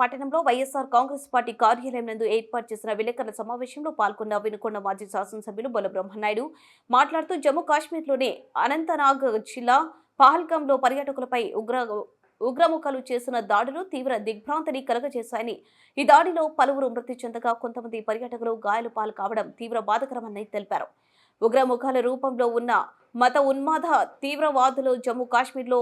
పట్టణంలో వైఎస్ఆర్ కాంగ్రెస్ పార్టీ కార్యాలయం నందు ఏర్పాటు చేసిన విలేకరుల సమావేశంలో పాల్గొన్న వినుకొండ మాజీ శాసనసభ్యులు బొల్ల బ్రహ్మనాయుడు మాట్లాడుతూ జమ్మూ కాశ్మీర్లోని అనంతనాగ్ జిల్లా పహల్గాంలో పర్యాటకులపై ఉగ్రముఖాలు చేసిన దాడులు తీవ్ర దిగ్భ్రాంతిని కలగజేశాయని, ఈ దాడిలో పలువురు మృతి చెందగా కొంతమంది పర్యాటకులు గాయాల పాలు కావడం తీవ్ర బాధాకరమని తెలిపారు. ఉగ్రముఖాల రూపంలో ఉన్న మత ఉన్మాద తీవ్రవాదులు జమ్మూ కాశ్మీర్లో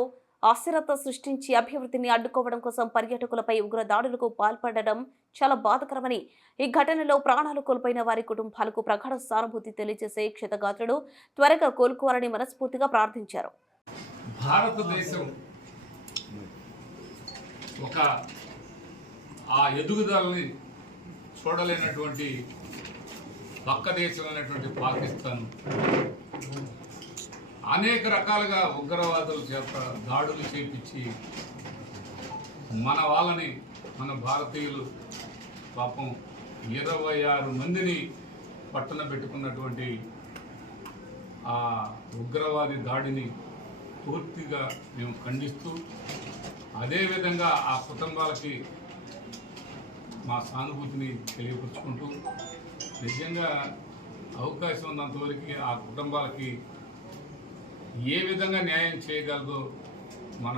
అస్థిరత సృష్టించి అభివృద్ధిని అడ్డుకోవడం కోసం పర్యాటకులపై ఉగ్ర దాడులకు పాల్పడడం చాలా బాధాకరమని, ఈ ఘటనలో ప్రాణాలు కోల్పోయిన వారి కుటుంబాలకు ప్రగాఢ సానుభూతి తెలియజేసే క్షతగాత్రులు త్వరగా కోలుకోవాలని మనస్ఫూర్తిగా ప్రార్థించారు. భారతదేశం ఒక ఆ ఎదుగుదలని చూడలేనటువంటి పక్క దేశం అయినటువంటి పాకిస్తాన్ అనేక రకాలుగా ఉగ్రవాదుల చేత దాడులు చేపించి మన వాళ్ళని, మన భారతీయులు పాపం 26 మందిని పట్టణ పెట్టుకున్నటువంటి ఆ ఉగ్రవాది దాడిని పూర్తిగా మేము ఖండిస్తూ, అదేవిధంగా ఆ కుటుంబాలకి మా సానుభూతిని తెలియపరుచుకుంటూ, నిజంగా అవకాశం ఉన్నంతవరకు ఆ కుటుంబాలకి ఏ విధంగా న్యాయం చేయగలదో మన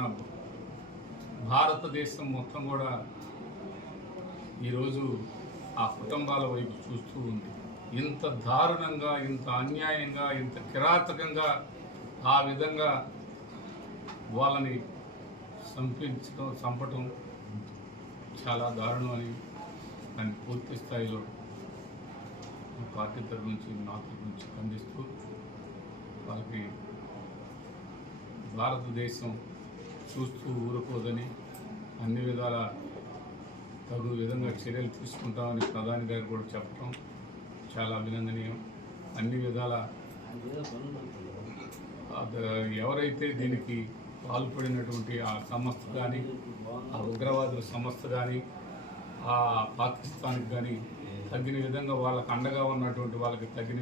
భారతదేశం మొత్తం కూడా ఈరోజు ఆ కుటుంబాల వైపు చూస్తూ ఉంది. ఇంత దారుణంగా, ఇంత అన్యాయంగా, ఇంత కిరాతకంగా ఆ విధంగా వాళ్ళని చంపటం చాలా దారుణం అని దాన్ని పూర్తి స్థాయిలో పార్టీ తరఫు నుంచి, నా తరఫు నుంచి ఖండిస్తూ, వాళ్ళకి భారతదేశం చూస్తూ ఊరుకోదని అన్ని విధాల తగు విధంగా చర్యలు తీసుకుంటామని ప్రధాని గారు కూడా చెప్పడం చాలా అభినందనీయం. అన్ని విధాల ఎవరైతే దీనికి పాల్పడినటువంటి ఆ సంస్థ కానీ, ఆ ఉగ్రవాదుల సంస్థ కానీ, ఆ పాకిస్తాన్కి కానీ తగిన విధంగా వాళ్ళకు అండగా ఉన్నటువంటి వాళ్ళకి తగిన